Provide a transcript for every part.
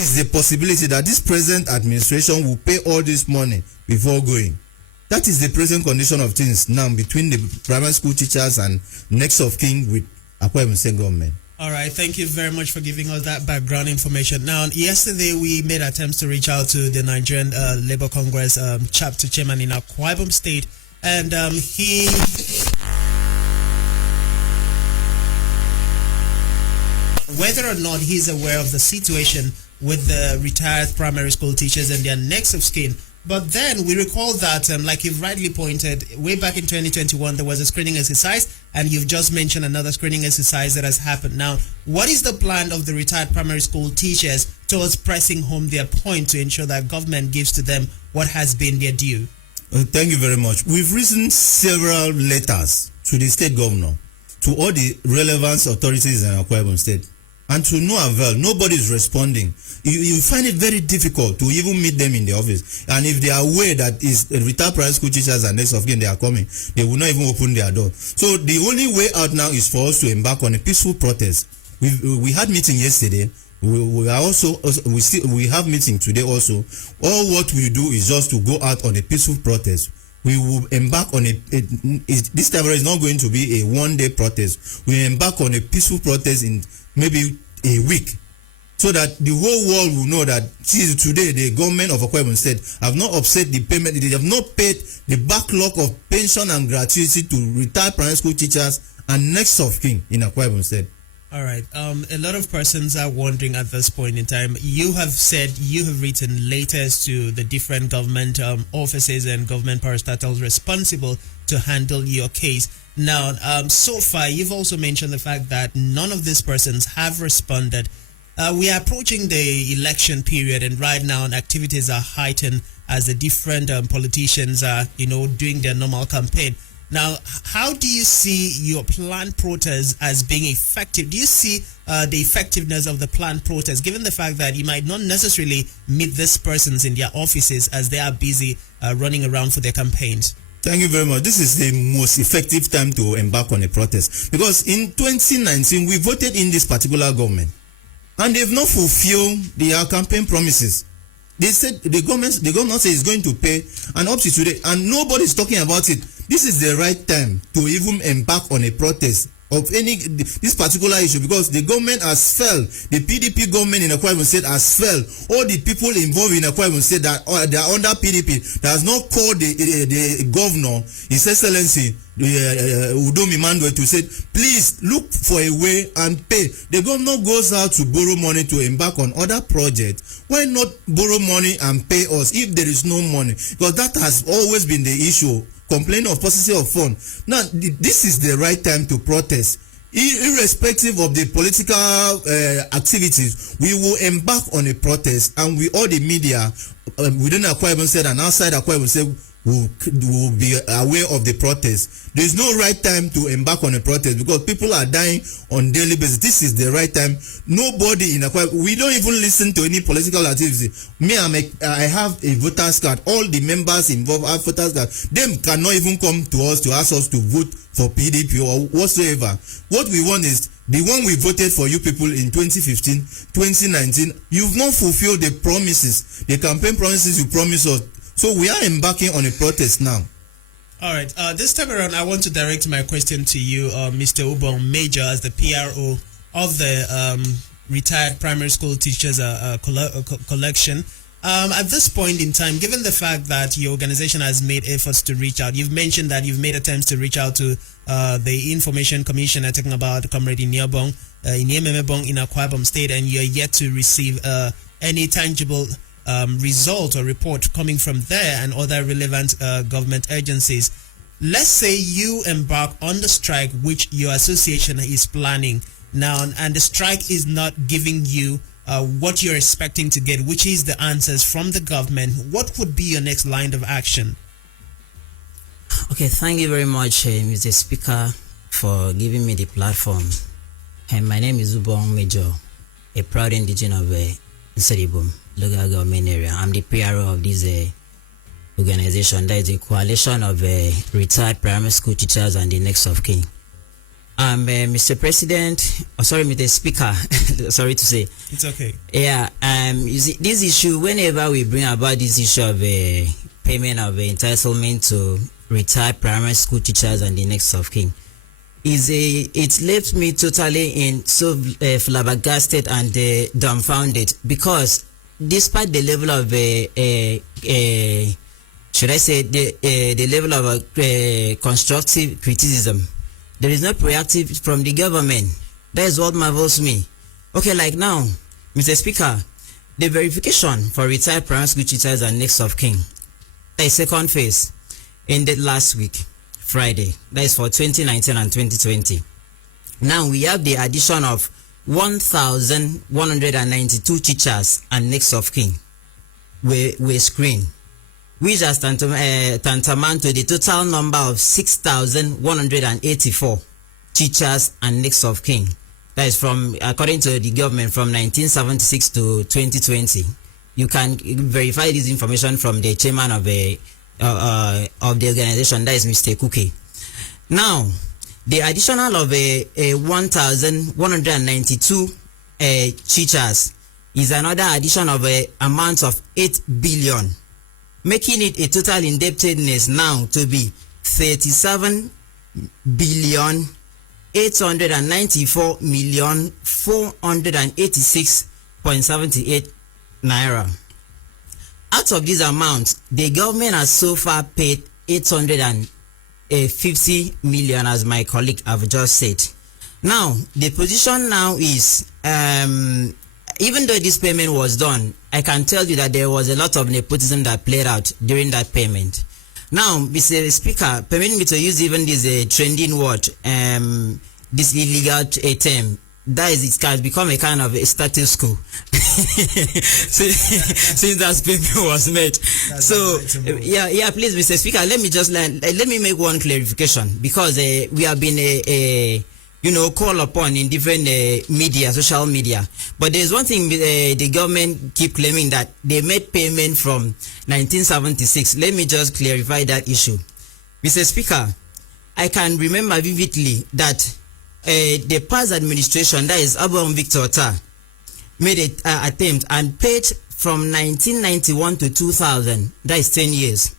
is the possibility that this present administration will pay all this money before going. That is the present condition of things now between the primary school teachers and next of kin with Akwa Ibom State government. All right, thank you very much for giving us that background information. Now, yesterday we made attempts to reach out to the Nigerian Labour Congress chapter chairman in Akwa Ibom State, and he whether or not he's aware of the situation with the retired primary school teachers and their next of kin. But then we recall that, like you've rightly pointed, way back in 2021, there was a screening exercise, and you've just mentioned another screening exercise that has happened. Now, what is the plan of the retired primary school teachers towards pressing home their point to ensure that government gives to them what has been their due? Thank you very much. We've written several letters to the state governor, to all the relevant authorities in Akwa Ibom State. And to no avail, nobody is responding. You find it very difficult to even meet them in the office. And if they are aware that is retired primary school teachers and next of kin they are coming, they will not even open their door. So the only way out now is for us to embark on a peaceful protest. We had meeting yesterday. We have meeting today also. All what we do is just to go out on a peaceful protest. We will embark on this time it's not going to be a one-day protest. We embark on a peaceful protest in maybe a week, so that the whole world will know that today the government of Akwa Ibom State have not offset the payment. They have not paid the backlog of pension and gratuity to retired primary school teachers and next of kin in Akwa Ibom State. All right. A lot of persons are wondering at this point in time. You have said you have written letters to the different government offices and government parastatals responsible to handle your case. Now, so far, you've also mentioned the fact that none of these persons have responded. We are approaching the election period, and right now activities are heightened as the different politicians are, doing their normal campaign. Now, how do you see your planned protest as being effective? Do you see the effectiveness of the planned protest, given the fact that you might not necessarily meet these persons in their offices as they are busy running around for their campaigns? Thank you very much. This is the most effective time to embark on a protest, because in 2019 we voted in this particular government and they've not fulfilled their campaign promises. They said the government said it's going to pay, and up to today, and nobody's talking about it. This is the right time to even embark on a protest of this particular issue, because the government has failed. The PDP government in Akwa Ibom State has failed. All the people involved in Akwa Ibom State that they are under PDP, that has not called the governor, His Excellency Udomi Mandwe, to say, please look for a way and pay. The governor goes out to borrow money to embark on other projects. Why not borrow money and pay us if there is no money? Because that has always been the issue. Complain of paucity of funds. Now, this is the right time to protest. Irrespective of the political activities, we will embark on a protest, and all the media within Akwa Ibom State and outside Akwa Ibom State will be aware of the protest. There is no right time to embark on a protest because people are dying on daily basis. This is the right time. Nobody in Akwa Ibom, we don't even listen to any political activity. Me, I have a voter's card. All the members involved have voter's card. Them cannot even come to us to ask us to vote for PDP or whatsoever. What we want is the one we voted for you people in 2015, 2019. You've not fulfilled the promises, the campaign promises you promised us. So we are embarking on a protest now. All right. This time around, I want to direct my question to you, Mr. Ubong Major, as the PRO of the retired primary school teachers collection. At this point in time, given the fact that your organization has made efforts to reach out, you've mentioned that you've made attempts to reach out to the Information Commissioner, talking about Comrade Inyemebong in Akwa Ibom State, and you're yet to receive any tangible result or report coming from there and other relevant government agencies. Let's say you embark on the strike which your association is planning now, and the strike is not giving you what you're expecting to get, which is the answers from the government. What would be your next line of action? Okay, thank you very much, Mr. Speaker, for giving me the platform. My name is Ubong Major, a proud indigenous of Nseribum local government area. I'm the PRO of this organization. That is a coalition of retired primary school teachers and the next of kin. Mr. President, sorry, Mr. Speaker, sorry to say. It's okay. Yeah, you see, this issue, whenever we bring about this issue of payment of entitlement to retired primary school teachers and the next of kin, it left me totally flabbergasted and dumbfounded, because despite the level of should I say the level of constructive criticism, there is no proactive from the government. That is what marvels me. Okay, like now, Mr. Speaker, the verification for retired primary school teachers and next of kin, the second phase, ended last week, Friday. That is for 2019 and 2020. Now we have the addition of 1,192 teachers and next of kin were screened, which has tantamount to the total number of 6,184 teachers and next of kin. That is from, according to the government, from 1976 to 2020. You can verify this information from the chairman of the organization, that is Mr. Kuke. Now, the additional of 1,192 teachers is another addition of a amount of 8 billion, making it a total indebtedness now to be 37 billion 894 million 486.78 naira. Out of this amount, the government has so far paid 850 million, as my colleague have just said. Now, the position now is, even though this payment was done, I can tell you that there was a lot of nepotism that played out during that payment. Now, Mr. Speaker, permit me to use even this trending word, this illegal term. That is, it has become a kind of a status quo since that payment was made. Yeah, please, Mr. Speaker, let me make one clarification, because we have been called upon in different media, social media. But there's one thing the government keep claiming, that they made payment from 1976. Let me just clarify that issue. Mr. Speaker, I can remember vividly that the past administration, that is Abraham Victor Otta, made an attempt and paid from 1991 to 2000, that is 10 years.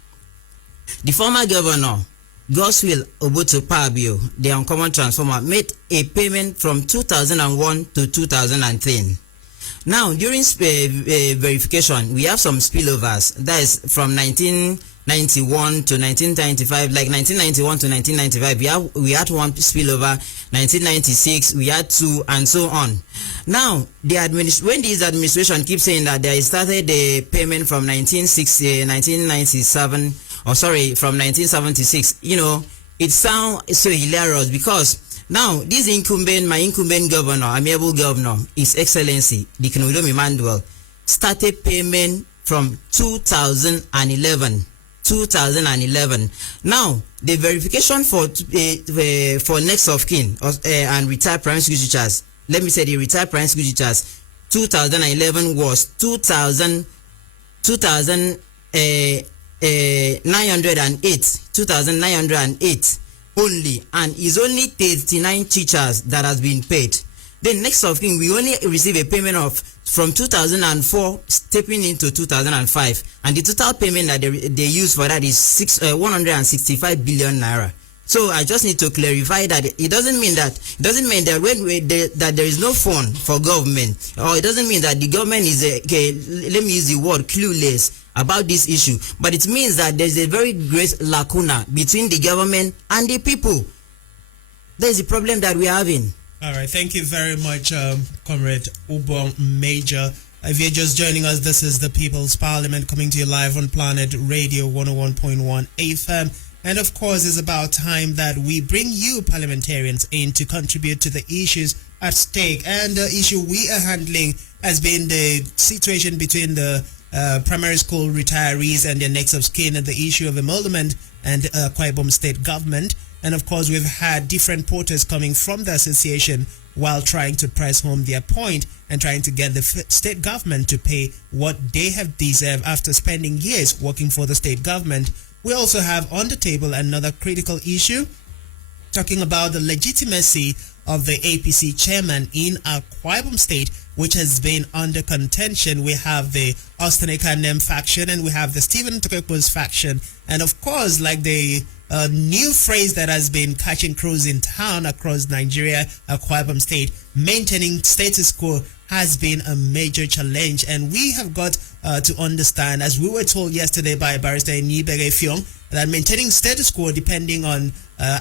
The former governor, Goswill Obutu Pabio, the uncommon transformer, made a payment from 2001 to 2010. Now, during verification, we have some spillovers. That is from 1991 to 1995. Like 1991 to 1995, we had one spillover. 1996, we had two, and so on. Now, when this administration keeps saying that they started the payment from 1997, from 1976, it sounds so hilarious, because now this my incumbent governor, amiable governor, His Excellency Dikinudom Emmanuel, started payment from 2011. Now, the verification for next of kin and retired primary school teachers, let me say the retired primary school teachers, 2011 was 2,908 only, and is only 39 teachers that has been paid. Then next of kin, we only receive a payment of from 2004 stepping into 2005, and the total payment that they use for that is 165 billion naira. So I just need to clarify that it doesn't mean that that there is no fund for government, or it doesn't mean that the government is let me use the word clueless about this issue, but it means that there's a very great lacuna between the government and the people. That is the problem that we are having. All right, thank you very much, Comrade Ubong Major. If you're just joining us, this is the People's Parliament, coming to you live on Planet Radio 101.1 FM. And of course, it's about time that we bring you parliamentarians in to contribute to the issues at stake. And the issue we are handling has been the situation between the primary school retirees and their next of kin, and the issue of emolument and Akwa Ibom state government. And of course, we've had different protests coming from the association while trying to press home their point and trying to get the state government to pay what they have deserved after spending years working for the state government. We also have on the table another critical issue, talking about the legitimacy of the APC chairman in Akwa Ibom State, which has been under contention. We have the Austin Ekanem faction and we have the Stephen Tokepo's faction. And of course, like the new phrase that has been catching crews in town across Nigeria, Akwa Ibom State, maintaining status quo has been a major challenge. And we have got to understand, as we were told yesterday by Barrister Nibere Fiong, that maintaining status quo, depending on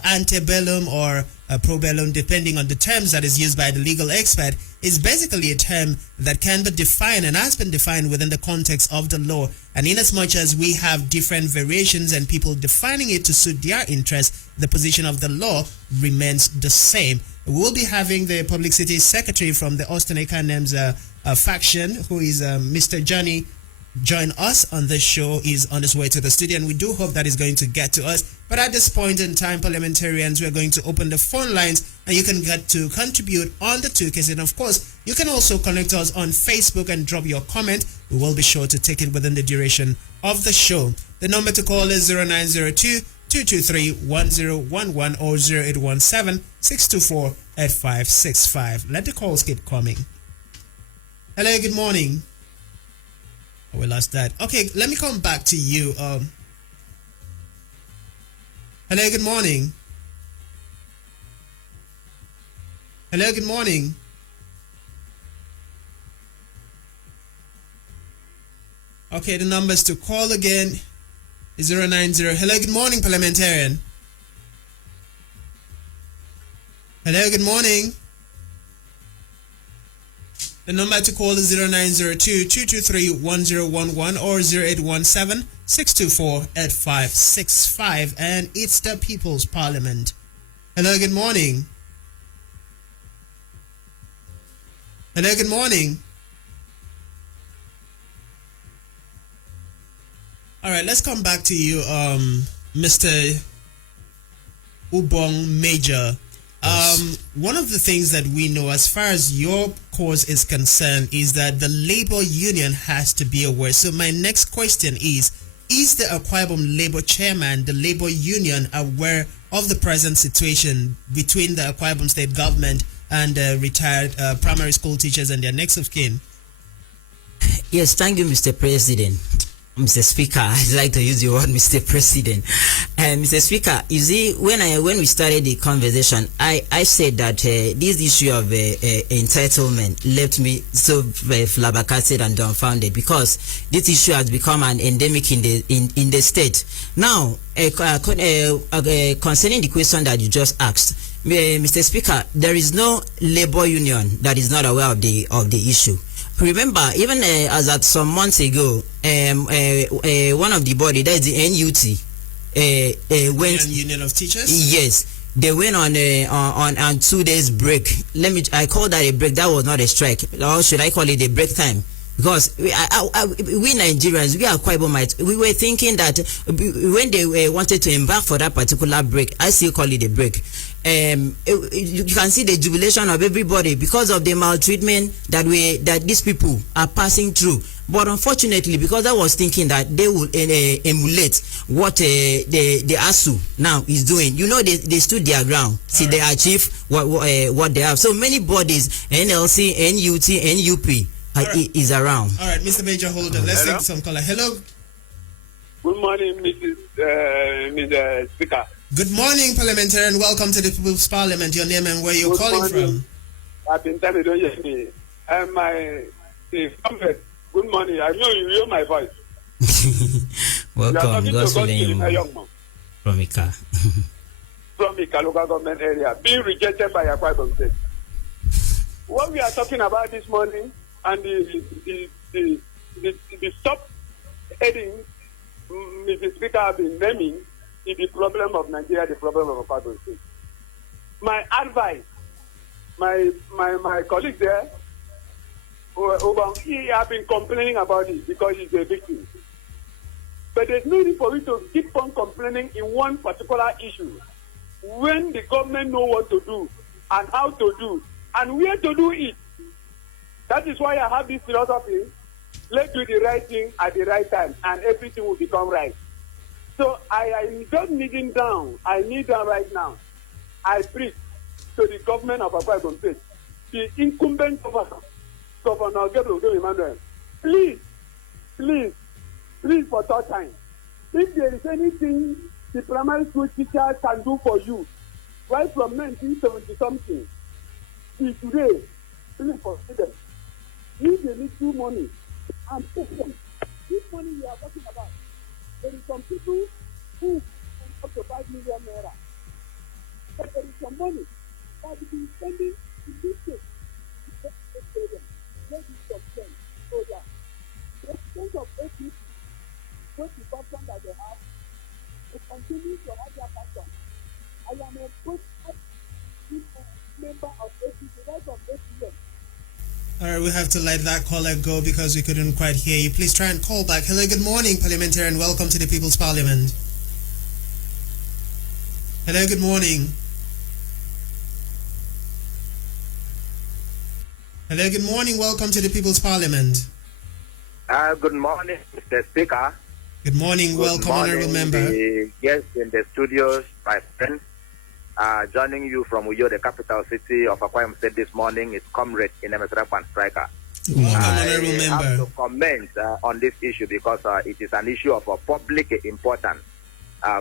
antebellum or probellum, depending on the terms that is used by the legal expert, is basically a term that can be defined and has been defined within the context of the law. And in as much as we have different variations and people defining it to suit their interests, the position of the law remains the same. We will be having the Publicity Secretary from the Austin Ekanem's faction, who is Mr. Johnny, join us on this show. Is on his way to the studio, and we do hope that he's going to get to us. But at this point in time, parliamentarians, we're going to open the phone lines and you can get to contribute on the 2Ks. And of course, you can also connect us on Facebook and drop your comment. We will be sure to take it within the duration of the show. The number to call is 0902 223 1011 or 0817 624 8565. Let the calls keep coming. Hello, good morning. Oh, we lost that. Okay, let me come back to you. Hello, good morning. Hello, good morning. Okay, the numbers to call again is 090. Hello, good morning, parliamentarian. Hello, good morning. The number to call is 0902 223 1011 or 0817 624 8565. And it's the People's Parliament. Hello, good morning. Hello, good morning. All right, let's come back to you, Mr. Ubong Major. One of the things that we know as far as your cause is concerned is that the labor union has to be aware. So my next question is the Akwa Ibom labor chairman, the labor union, aware of the present situation between the Akwa Ibom state government and retired primary school teachers and their next of kin? Yes, thank you, Mr. President. Mr. Speaker, I'd like to use the word Mr. President. Mr. Speaker, you see, when we started the conversation, I said that this issue of entitlement left me so flabbergasted and dumbfounded because this issue has become an endemic in the state. Now, concerning the question that you just asked, Mr. Speaker, there is no labor union that is not aware of the issue. Remember, even as at some months ago, one of the body, that is the NUT, went Union of Teachers. Yes, they went on 2 days break. I call that a break. That was not a strike, or should I call it a break time? Because we Nigerians, we are quite Ibomites. We were thinking that when they wanted to embark for that particular break, I still call it a break. You can see the jubilation of everybody because of the maltreatment that these people are passing through. But unfortunately, because I was thinking that they will emulate what the ASU now is doing, they stood their ground. See, they achieve what they have. So many bodies, NLC, NUT, NUP. Is around. All right, Mr. Major, hold on. Let's take some caller. Hello. Good morning, Mr. Speaker. Good morning, parliamentarian. Welcome to the People's Parliament. Your name and where you're calling from? I've been telling you, don't hear me. Good morning. I know you hear my voice. Welcome. God from Ika. From Ika local government area, being rejected by Akwa Ibom State. What we are talking about this morning and the stop heading Mr. Speaker have been naming is the problem of Nigeria, the problem of Akwa Ibom State. My advice, my colleague there, he have been complaining about it because he's a victim. But there's no need for you to keep on complaining in one particular issue when the government know what to do and how to do and where to do it. That is why I have this philosophy. Let's do the right thing at the right time and everything will become right. So I am just needing down. I need down right now. I preach to the government of Akwa Ibom State, the incumbent Governor Gabriel Emmanuel, please, for third time, if there is anything the primary school teacher can do for you, right from 1970 something till today, please consider. If they need two money and pay them, this money we are talking about, there is some people who up to 5 million naira. But there is some money that we be spending in this case to pay them. Let it subsist. So that the extent of APC, those departments that they have, to continue to have their passion. I am a good member of APC, right of APC. All right, we have to let that caller go because we couldn't quite hear you. Please try and call back. Hello, good morning, parliamentarian. Welcome to the People's Parliament. Hello, good morning. Hello, good morning. Welcome to the People's Parliament. Good morning, Mr. Speaker. Good morning. Welcome, honorable member. Yes, in the studios, my friend. Joining you from Uyo, the capital city of Akwa Ibom State this morning is Comrade in and Striker. Welcome, honorable I member. have to comment on this issue because it is an issue of public importance.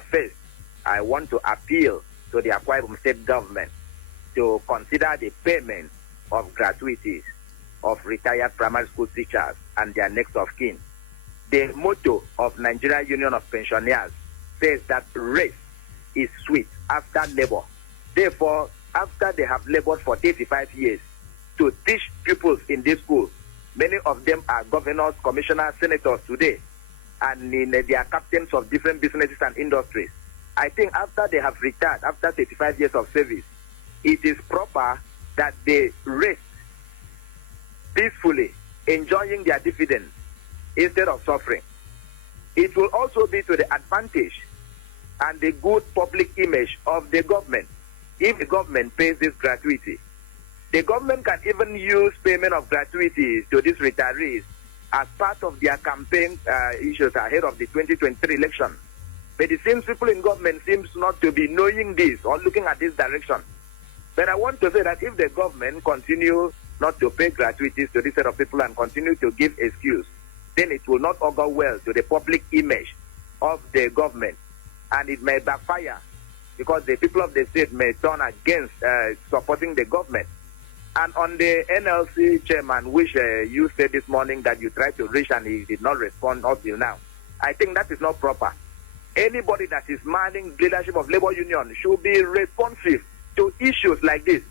First, I want to appeal to the Akwa Ibom State government to consider the payment of gratuities of retired primary school teachers and their next of kin. The motto of Nigeria Union of Pensioners says that rest is sweet after labor. Therefore, after they have labored for 35 years to teach pupils in this school, many of them are governors, commissioners, senators today, and they are captains of different businesses and industries. I think after they have retired, after 35 years of service, it is proper that they rest peacefully, enjoying their dividends instead of suffering. It will also be to the advantage and the good public image of the government if the government pays this gratuity. The government can even use payment of gratuities to these retirees as part of their campaign issues ahead of the 2023 election. But it seems people in government seems not to be knowing this or looking at this direction. But I want to say that if the government continue not to pay gratuities to this set of people and continue to give excuse, then it will not augur well to the public image of the government, and it may backfire because the people of the state may turn against supporting the government. And on the NLC chairman, which you said this morning that you tried to reach and he did not respond up till now, I think that is not proper. Anybody that is manning leadership of labor union should be responsive to issues like this.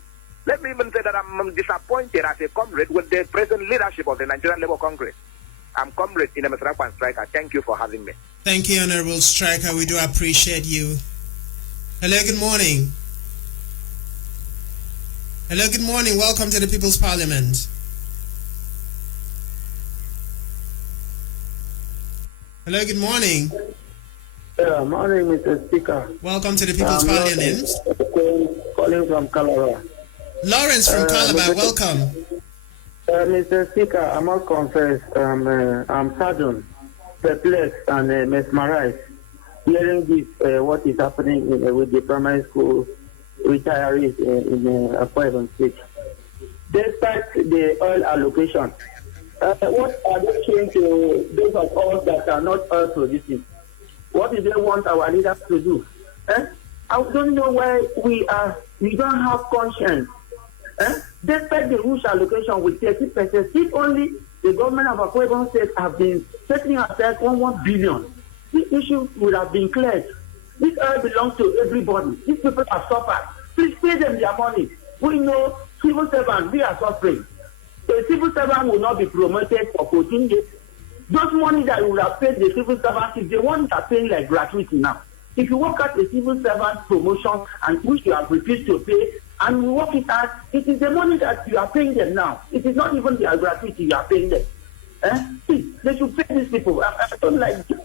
Let me even say that I'm disappointed as a comrade with the present leadership of the Nigerian Labour Congress. I'm Comrade in and Striker. Thank you for having me. Thank you, Honorable Striker. We do appreciate you. Hello, good morning. Hello, good morning. Welcome to the People's Parliament. Hello, good morning. Morning, Mr. Speaker. Welcome to the People's Parliament. Calling from Calabar. Lawrence from Calabar, welcome. Mr. Speaker, I must confess, I'm saddened, perplexed, and mesmerized hearing this, what is happening with the primary school retirees in Akwa Ibom State. Despite the oil allocation, what are they saying to those of us that are not oil producing? What do they want our leaders to do? I don't know why we don't have conscience. Despite the rules allocation with 30%, if only the government of Akwa Ibom State have been setting aside 1 billion, this issue would have been cleared. This oil belongs to everybody. These people have suffered. Please pay them their money. We know civil servants, we are suffering. A civil servant will not be promoted for 14 years. Those money that you would have paid the civil servants, if they want to pay like gratuity now. If you work at a civil servant promotion and which you have refused to pay, and you work it out, it is the money that you are paying them now. It is not even their gratuity you are paying them. Please, they should pay these people. I don't like it.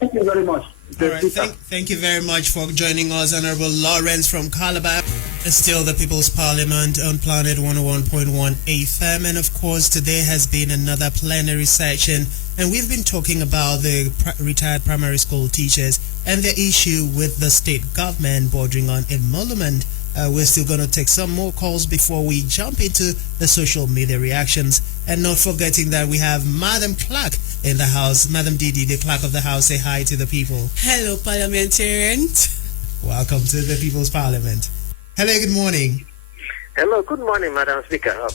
Thank you very much. All right, thank you very much for joining us, Honorable Lawrence from Calabar. It's still the People's Parliament on Planet 101.1 FM, and of course today has been another plenary session, and we've been talking about the retired primary school teachers and the issue with the state government bordering on emolument We're still going to take some more calls before we jump into the social media reactions. And not forgetting that we have Madam Clerk in the house. Madam Didi, the Clerk of the House, say hi to the people. Hello, parliamentarians. Welcome to the People's Parliament. Hello, good morning. Hello, good morning, Madam Speaker.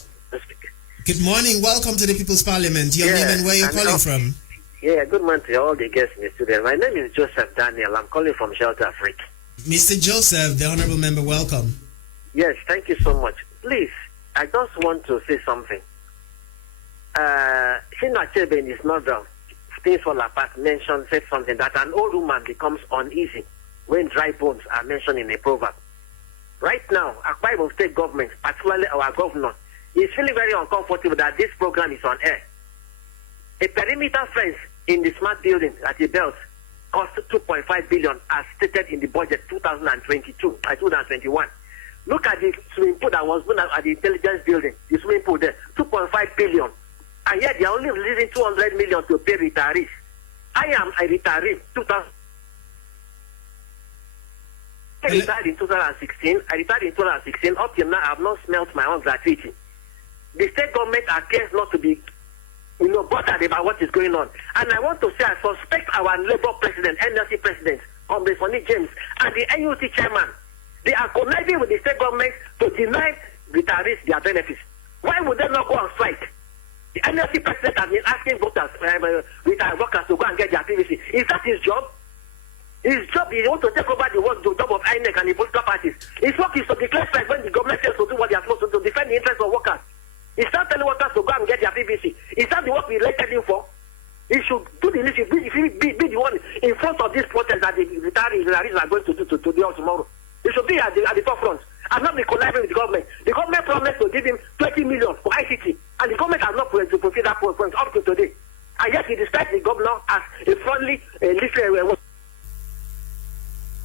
Good morning. Welcome to the People's Parliament. Your name and where you're calling from? Yeah, good morning to all the guests in the studio. My name is Joseph Daniel. I'm calling from Shelter Africa. Mr. Joseph, the Honorable Member, welcome. Yes, thank you so much. Please, I just want to say something. Shina Chebe in his novel, Things Fall Apart, said something that an old woman becomes uneasy when dry bones are mentioned in a proverb. Right now, Akwa Ibom State government, particularly our governor, is feeling very uncomfortable that this program is on air. A perimeter fence in the smart building at the belt cost 2.5 billion as stated in the budget 2021. Look at the swimming pool that was put at the intelligence building, the swimming pool there, 2.5 billion. And yet they are only releasing 200 million to pay retirees. I am a retiree, I retired in 2016. Up till now, I have not smelt my own gratuity. The state government appears not to be bothered about what is going on. And I want to say, I suspect our Labour president, NLC president, Comrade Sonny James, and the NUT chairman, they are conniving with the state government to deny retirees their benefits. Why would they not go on strike? The NLC president has been asking voters, retired workers to go and get their PVC. Is that his job? His job is want to take over the job of INEC and the political parties. His work is to declare strike when the government says to do what they are supposed to do, defend the interests of workers. He's not telling workers to go and get their PVC. Is that the work we elected him for? He should do the initiative, be the one in front of this protest that the retirees are going to do today or tomorrow. He should be at the forefront and not be conniving with the government. The government promised to give him 20 million for ICT, and the government has not fulfilled that point up to today. And yet he describes the governor as a friendly leader.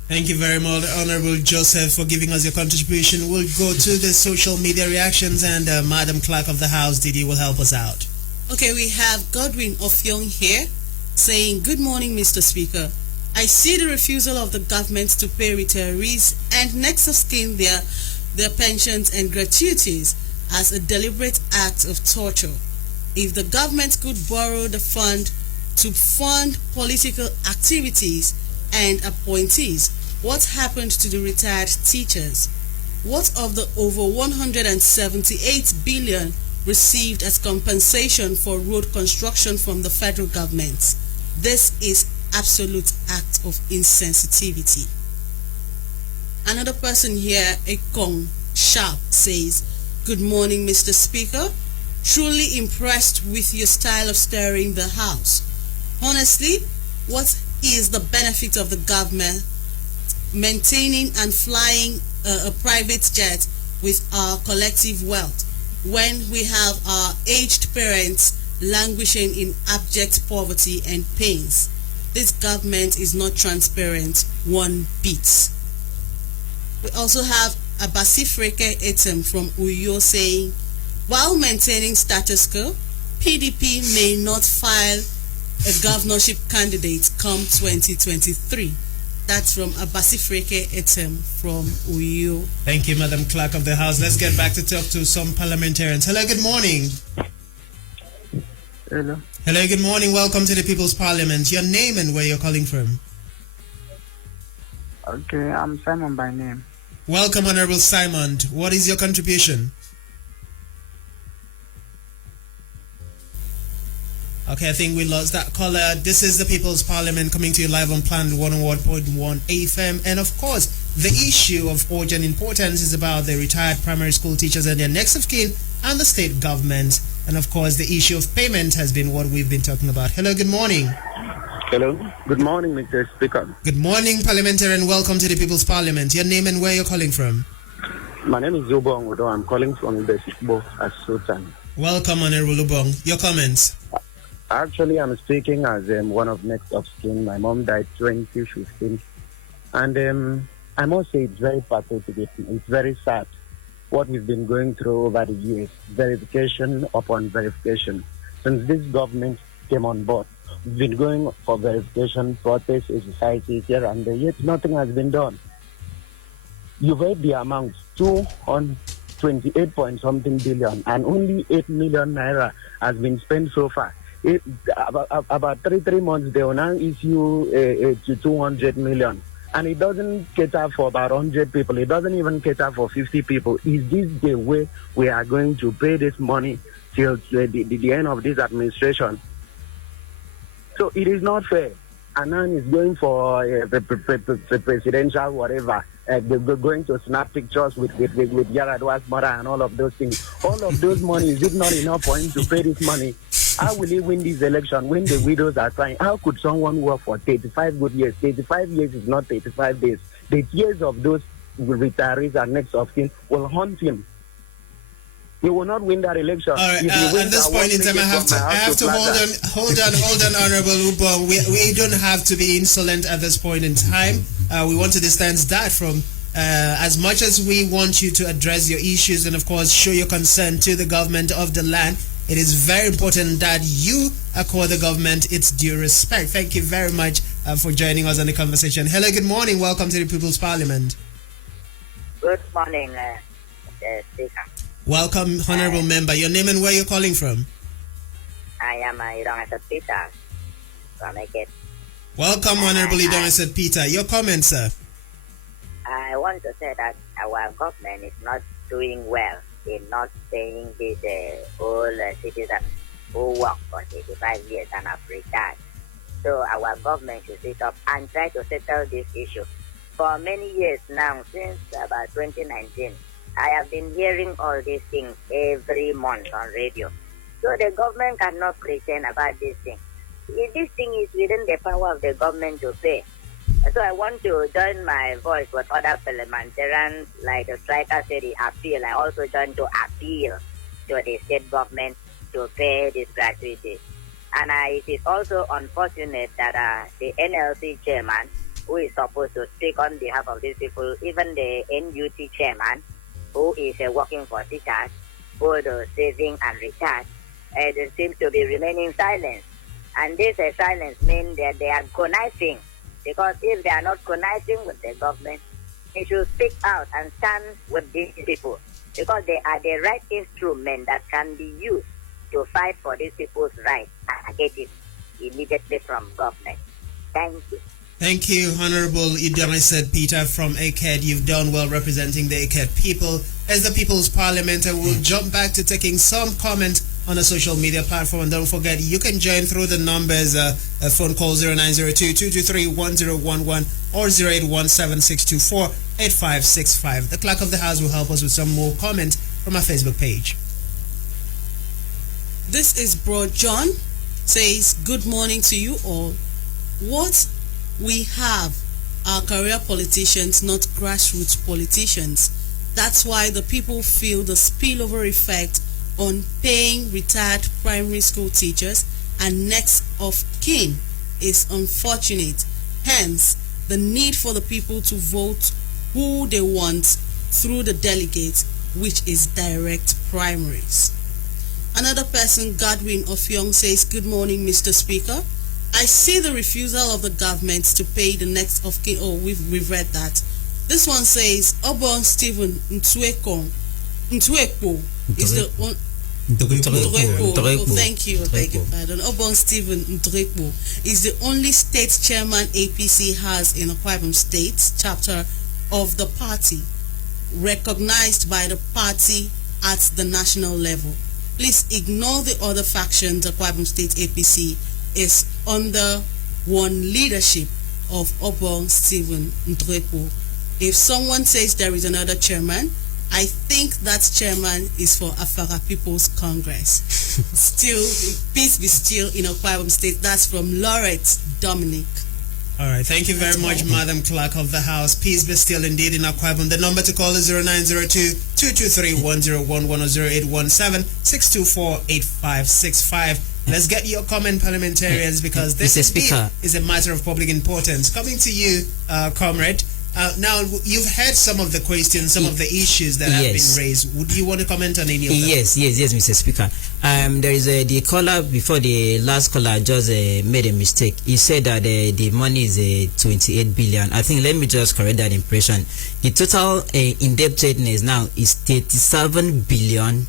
Thank you very much, Honorable Joseph, for giving us your contribution. We'll go to the social media reactions, and Madam Clerk of the House, Didi, will help us out. Okay, we have Godwin Ofyong here saying, good morning, Mr. Speaker. I see the refusal of the government to pay retirees and next of kin their pensions and gratuities as a deliberate act of torture. If the government could borrow the fund to fund political activities and appointees, what happened to the retired teachers? What of the over 178 billion received as compensation for road construction from the federal government? This is absolute act of insensitivity. Another person here, Ekong Sharp, says, good morning, Mr. Speaker. Truly impressed with your style of steering the House. Honestly, what is the benefit of the government maintaining and flying a private jet with our collective wealth when we have our aged parents languishing in abject poverty and pains? This government is not transparent one bit. We also have Abasifreke Etem from Uyo saying, while maintaining status quo, PDP may not file a governorship candidate come 2023. That's from Abasifreke Etem from Uyo. Thank you, Madam Clerk of the House. Let's get back to talk to some parliamentarians. Hello, good morning. Hello. Hello, good morning. Welcome to the People's Parliament. Your name and where you're calling from? Okay, I'm Simon by name. Welcome, Honorable Simon. What is your contribution? Okay, I think we lost that caller. This is the People's Parliament coming to you live on Planet 101.1 FM. And of course, the issue of urgent importance is about the retired primary school teachers and their next of kin and the state government. And of course, the issue of payment has been what we've been talking about. Hello, good morning. Hello. Good morning, Mr. Speaker. Good morning, parliamentarian. Welcome to the People's Parliament. Your name and where you're calling from? My name is Zubong Odo. I'm calling from the Sikbo as Sultan. Welcome, Honorable Lubong. Your comments? Actually, I'm speaking as one of next of kin. My mom died 2015. And I must say it's very pathetic. It's very sad what we've been going through over the years. Verification upon verification. Since this government came on board, we've been going for verification, protests, exercises here and there, yet nothing has been done. You've heard the amount, 228 point something billion, and only 8 million naira has been spent so far. About 3 months, they will now issue to 200 million. And it doesn't cater for about 100 people. It doesn't even cater for 50 people. Is this the way we are going to pay this money till the end of this administration? So it is not fair. Anan is going for the presidential whatever. They're going to snap pictures with Yaradwa's mother and all of those things. All of those money, is it not enough for him to pay this money? How will he win this election when the widows are crying? How could someone work for 35 good years? 35 years is not 35 days. The years of those retirees and next of kin will haunt him. He will not win that election. All right, at this point in time, I have to hold on, Honorable Ubong. We don't have to be insolent at this point in time. We want to distance that from, as much as we want you to address your issues and, of course, show your concern to the government of the land, it is very important that you accord the government its due respect. Thank you very much for joining us on the conversation. Hello, good morning. Welcome to the People's Parliament. Good morning, Speaker. Welcome, Honorable Member. Your name and where you're calling from? I am Idong Peter from AKSG. Welcome, Honorable Idong Peter. Your comment, sir? I want to say that our government is not doing well in not paying these old citizens who work for 35 years and have retired. So our government should sit up and try to settle this issue. For many years now, since about 2019, I have been hearing all these things every month on radio. So the government cannot pretend about this thing. This thing is within the power of the government to pay. So I want to join my voice with other parliamentarians, like the striker said, the appeal. I also join to appeal to the state government to pay this gratuity. And it is also unfortunate that the NLC chairman, who is supposed to speak on behalf of these people, even the NUT chairman, who is working for teachers, both saving and retired, they seem to be remaining silent. And this silence means that they are conniving, because if they are not conniving with the government, they should speak out and stand with these people, because they are the right instrument that can be used to fight for these people's rights and get it immediately from government. Thank you. Thank you, Honorable Idong Peter from AKSG. You've done well representing the AKSG people. As the People's Parliament, I will jump back to taking some comment on a social media platform. And don't forget, you can join through the numbers, phone call 0902-223-1011 or 0817-624-8565. The clerk of the house will help us with some more comment from our Facebook page. This is Bro John, says, good morning to you all. What we have are career politicians, not grassroots politicians. That's why the people feel the spillover effect on paying retired primary school teachers and next of kin is unfortunate. Hence, the need for the people to vote who they want through the delegates, which is direct primaries. Another person, Godwin Ofyong, says, good morning, Mr. Speaker. I see the refusal of the government to pay the next of kin. Oh, we've read that. This one says, Obon Stephen Ntwekpo is the one. Thank you. Beg your pardon. Obon Stephen Ntwekpo is the only state chairman APC has in Akwa Ibom State chapter of the party, recognized by the party at the national level. Please ignore the other factions. Akwa Ibom State APC is under one leadership of Obon Stephen Ntwekpo. If someone says there is another chairman, I think that chairman is for Afara People's Congress. Still, peace be still in Akwa Ibom State. That's from Lauret Dominic. All right, thank you very much, Madam Clerk of the House. Peace be still indeed in Akwa Ibom. The number to call is 0902-223-1011 or 0817-624-8565. Let's get your comment, parliamentarians, because this is a matter of public importance. Coming to you, comrade. Now, you've heard some of the questions, some of the issues that have been raised. Would you want to comment on any of them? Yes, Mr. Speaker. There is the caller before, the last caller just made a mistake. He said that the money is 28 billion. I think, let me just correct that impression. The total indebtedness now is 37 billion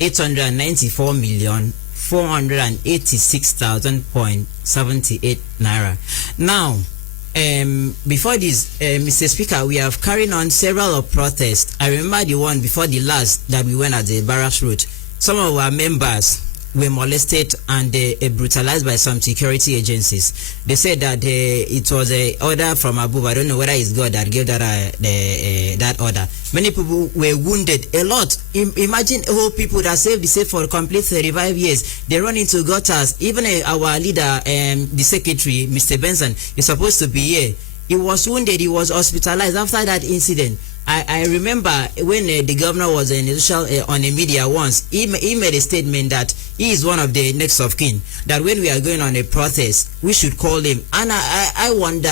894 million 486,000.78 naira. Now, before this, Mr. Speaker, we have carried on several of protests. I remember the one before the last that we went at the barracks route. Some of our members were molested and brutalized by some security agencies. They said that it was an order from above. I don't know whether it's God that gave that order. Many people were wounded a lot. Imagine all people that saved the state for a complete 35 years. They run into gutters. Even our leader, the secretary, Mr. Benson, is supposed to be here. He was wounded. He was hospitalized after that incident. I remember when the governor was on a media once, he made a statement that he is one of the next of kin, that when we are going on a protest, we should call him. And I wonder,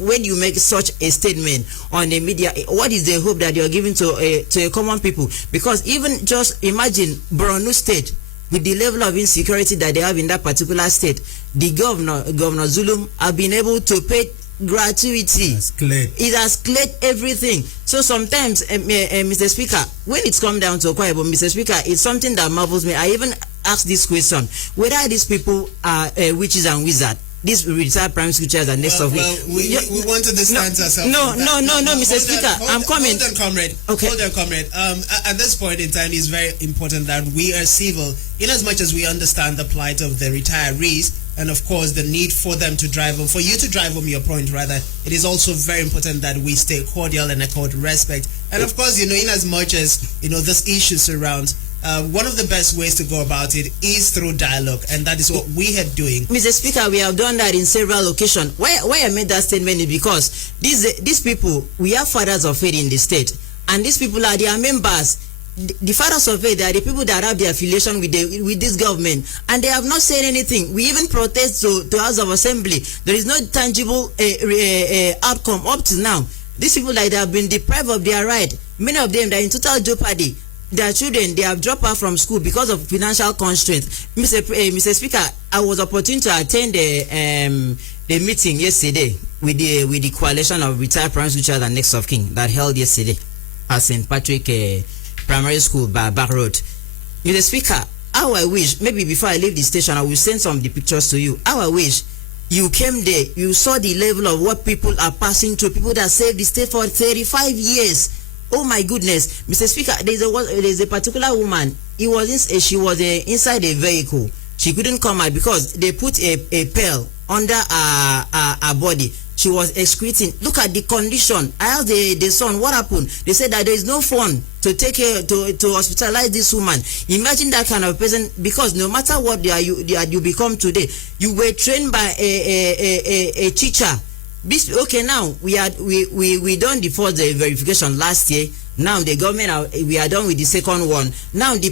when you make such a statement on the media, what is the hope that you're giving to common people? Because even just imagine Borno State, with the level of insecurity that they have in that particular state, the Governor Zulum, have been able to pay gratuity. It has cleared everything. So sometimes, Mr. Speaker, when it's come down to Okwa Ibom, Mr. Speaker, it's something that marvels me. I even asked this question: whether these people are witches and wizards. These retired primary school teachers are next of it. We want to distance ourselves. No, Mr. Speaker, I'm coming. Hold on, comrade. Okay. Hold on, comrade. At this point in time, it's very important that we are civil, in as much as we understand the plight of the retirees, and of course the need for them to drive home. For you to drive home your point, rather, it is also very important that we stay cordial and accord respect. And of course, in as much as this issue surrounds, one of the best ways to go about it is through dialogue, and that is what we are doing. Mr. Speaker, we have done that in several occasions. Why I made that statement is because these people, we have fathers of faith in the state, and these people are their members. The fathers of faith, they are the people that have the affiliation with this government, and they have not said anything. We even protest to House of Assembly. There is no tangible outcome up to now. These people, like, they have been deprived of their right. Many of them, they are in total jeopardy. Their children, they have dropped out from school because of financial constraints. Mr. Speaker, I was opportune to attend the meeting yesterday with the coalition of retired primary school teachers and next of kin that held yesterday at St. Patrick Primary School by Back Road. Mr. Speaker, how I wish, maybe before I leave the station, I will send some of the pictures to you. How I wish you came there, you saw the level of what people are passing through, people that saved the state for 35 years. Oh my goodness, Mr. Speaker, there's a particular woman. She was inside a vehicle. She couldn't come out because they put a pail under her body. She was excreting. Look at the condition. I asked the son, what happened? They said that there is no fund to take care to hospitalize this woman. Imagine that kind of person, because no matter what you become today, you were trained by a teacher. Okay, now we done the first verification last year. Now the government we are done with the second one. Now the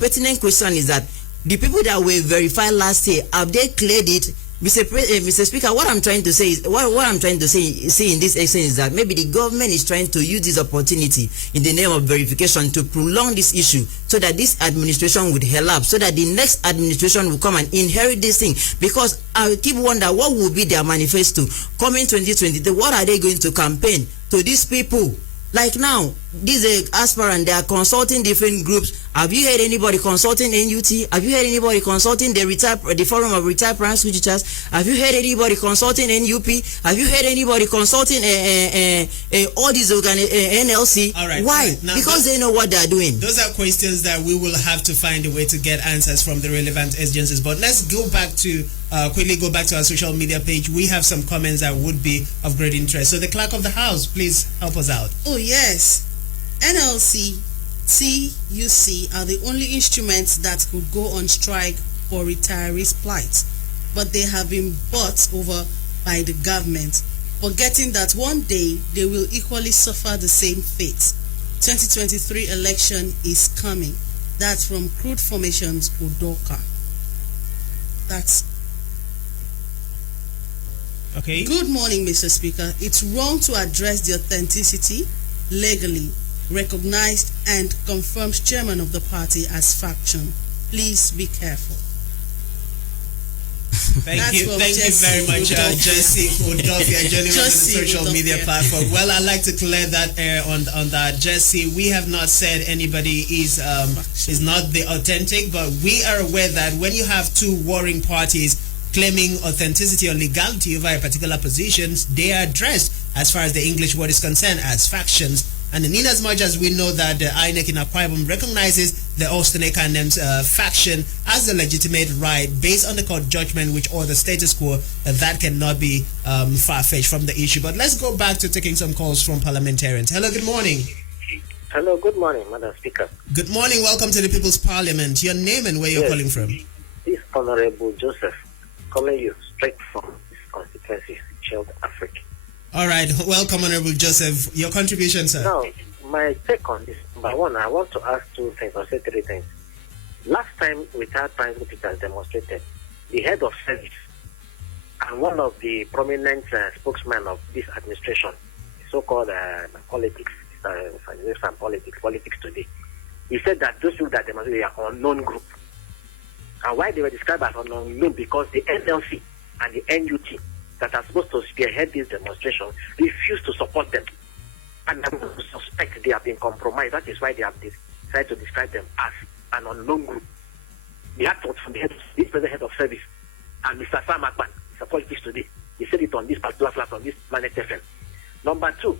pertinent question is that the people that were verified last year, have they cleared it? Mr. Speaker, what I'm trying to say is in this extent is that maybe the government is trying to use this opportunity in the name of verification to prolong this issue, so that this administration would elapse, so that the next administration will come and inherit this thing. Because I keep wondering what will be their manifesto coming 2023. What are they going to campaign to these people? Like now, these aspirants, they are consulting different groups. Have you heard anybody consulting NUT? Have you heard anybody consulting the Forum of Retired Primary School Teachers? Have you heard anybody consulting NUP? Have you heard anybody consulting all these NLC? All right. Why? Now, because they know what they are doing. Those are questions that we will have to find a way to get answers from the relevant agencies. But let's quickly go back to our social media page. We have some comments that would be of great interest. So the clerk of the house, please help us out. Oh yes, NLC, TUC are the only instruments that could go on strike for retirees' plight, but they have been bought over by the government, forgetting that one day they will equally suffer the same fate. 2023 election is coming. That's from Crude Formations Udoka. That's Okay. Good morning, Mr. Speaker. It's wrong to address the authenticity, legally recognized and confirmed chairman of the party as faction. Please be careful. Thank you very much, Jesse Udofia, joining us on the social media platform. Well, I'd like to clear that air on that, Jesse. We have not said anybody is not the authentic, but we are aware that when you have two warring parties claiming authenticity or legality over a particular position, they are addressed, as far as the English word is concerned, as factions. And in as much as we know that the INEC in Akwa Ibom recognizes the Austin Ekanem's faction as a legitimate right based on the court judgment which or the status quo, that cannot be far-fetched from the issue. But let's go back to taking some calls from parliamentarians. Hello, good morning. Hello, good morning, Madam Speaker. Good morning, welcome to the People's Parliament. Your name and where you're calling from? This Honorable Joseph, calling you straight from this constituency, Child Africa. All right, welcome, Honorable Joseph. Your contribution, sir. Now, my take on this, number one, I want to ask two things, or say three things. Last time retired primary school teachers demonstrated, the head of service and one of the prominent spokesmen of this administration, so-called politics today, he said that those people that demonstrated are unknown group. And why they were described as unknown? Because the NLC and the NUT that are supposed to spearhead this demonstration refuse to support them. And I'm going to suspect they have been compromised. That is why they have decided to describe them as an unknown group. The actor from the head, this present head of service, and Mr. Sam Akpan, Mr. Politics Today, he said it on this particular platform, this Planet FM. Number two,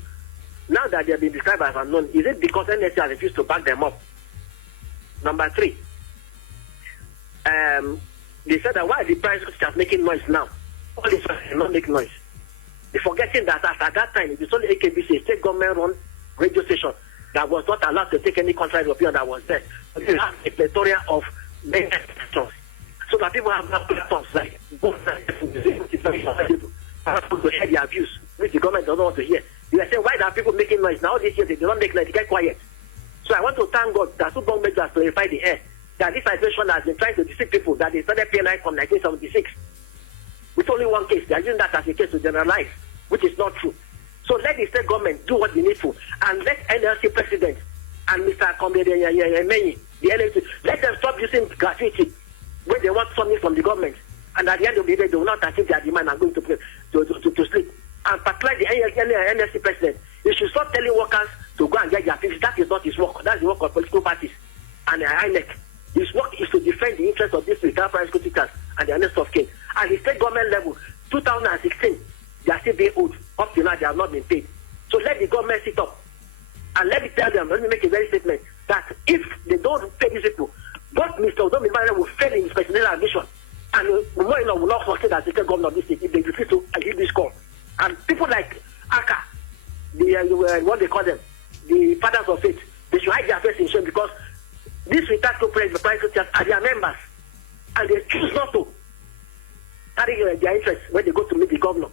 now that they have been described as unknown, is it because NSC has refused to back them up? Number three, they said that why the price teachers making noise now? All this not make noise. They're forgetting that at that time, it was only AKBC, a state government-run radio station, that was not allowed to take any contract opinion that was there. But they have a plethora of many stations. So that people have now platforms like both people to hear their views, which the government doesn't want to hear. They are saying, why are people making noise? Now this year they do not make noise, they get quiet. So I want to thank God that Ubong Major has clarified the air, that this administration has been trying to deceive people, that they started PNI from 1976. With only one case, they are using that as a case to generalize, which is not true. So let the state government do what they need to, and let NLC president and Mr. Komede, the NLC, let them stop using gratuity when they want something from the government, and at the end of the day, they will not achieve their demand and going to sleep. And particularly the NLC president, he should stop telling workers to go and get their fees. That is not his work. That's the work of political parties and INEC. His work is to defend the interests of these retired primary school teachers and the next of kin. At the state government level, 2016, they are still being owed. Up to now, they have not been paid. So let the government sit up and let me tell them, let me make a very statement, that if they don't pay these people, both Mr. Udomi will fail in his personal ambition, and Umoino will not succeed as the state governor of this state if they refuse to give this call. And people like Aka, what they call them, the fathers of faith, they should hide their face in shame, because these retired private teachers are their members, and they choose not to carry their interests when they go to meet the governor.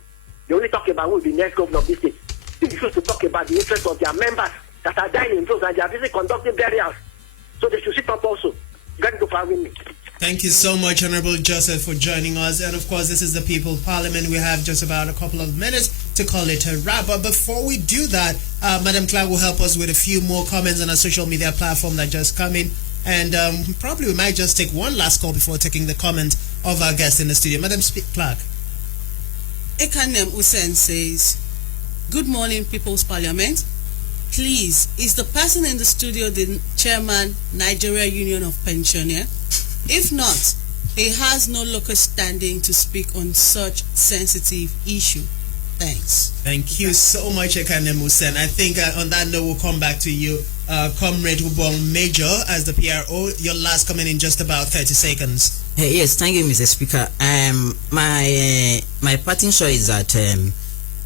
They only talk about who will be the next governor of this state. They refuse to talk about the interests of their members that are dying in those, and they are busy conducting burials. So they should sit up also. Thank you for having me. Thank you so much, Honorable Joseph, for joining us. And of course, this is the People Parliament. We have just about a couple of minutes to call it a wrap. But before we do that, Madam Clark will help us with a few more comments on our social media platform that just come in. And probably we might just take one last call before taking the comment of our guest in the studio. Madam Clark. Ekanem Hussein says, good morning, People's Parliament. Please, is the person in the studio the chairman, Nigeria Union of Pensioners? If not, he has no local standing to speak on such sensitive issue. Thanks. Thank you so much, Ekanem Hussein. I think on that note, we'll come back to you, Comrade Ubong Major, as the PRO. Your last comment in just about 30 seconds. Yes, thank you, Mr. Speaker. My parting shot is that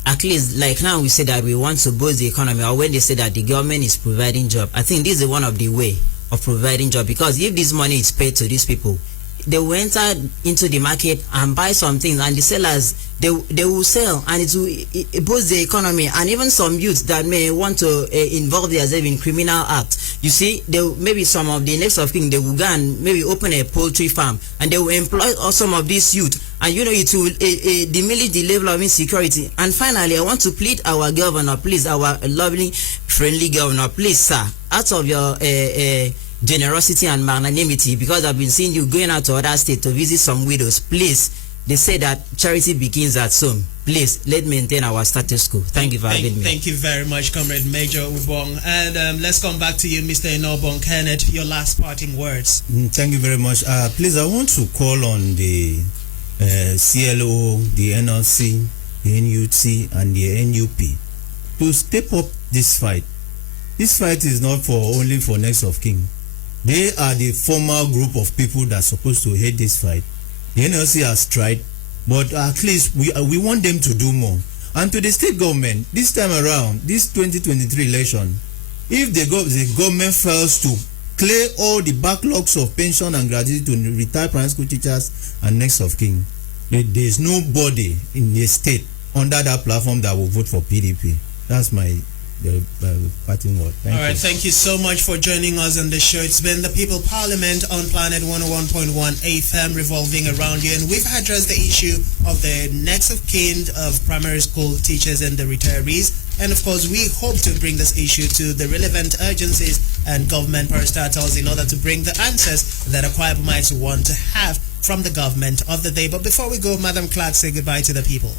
at least, like now we say that we want to boost the economy, or when they say that the government is providing job, I think this is one of the way of providing job, because if this money is paid to these people, they will enter into the market and buy some things, and the sellers they will sell, and it boosts the economy. And even some youths that may want to involve themselves in criminal acts, you see, maybe some of the next of kin, they will go and maybe open a poultry farm, and they will employ some of these youth, and it will diminish the level of insecurity. And finally, I want to plead our governor, please, our lovely, friendly governor, please, sir, out of your generosity and magnanimity, because I've been seeing you going out to other states to visit some widows, please. They say that charity begins at home. Please, let's maintain our status quo. Thank you for having me. Thank you very much, Comrade Major Ubong. And let's come back to you, Mr. Enobong Kenneth, your last parting words. Thank you very much. Please, I want to call on the CLO, the NLC, the NUT, and the NUP to step up this fight. This fight is not only for next of kin. They are the former group of people that are supposed to head this fight. The NLC has tried, but at least we want them to do more. And to the state government, this time around, this 2023 election, if the government fails to clear all the backlogs of pension and gratuity to retired primary school teachers and next of kin, there is nobody in the state under that platform that will vote for PDP. That's my parting word. Thank you so much for joining us on the show. It's been the People Parliament on Planet 101.1 FM revolving around you, and we've addressed the issue of the next of kin of primary school teachers and the retirees. And of course, we hope to bring this issue to the relevant agencies and government parastatals in order to bring the answers that Akwa Ibomites want to have from the government of the day. But before we go, Madam Clark, say goodbye to the people.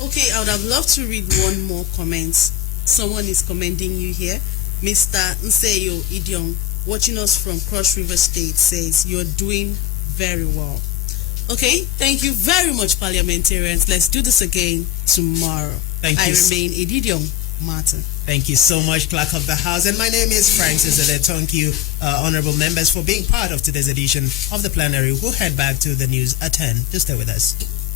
Okay, I would have loved to read one more comment. Someone is commending you here. Mr. Nseyo Idiong, watching us from Cross River State, says you're doing very well. Okay, thank you very much, parliamentarians. Let's do this again tomorrow. Thank you. I remain Idiong Martin. Thank you so much, Clerk of the House. And my name is Francis Zede. Thank you, honorable members, for being part of today's edition of the plenary. We'll head back to the news at 10. Just stay with us.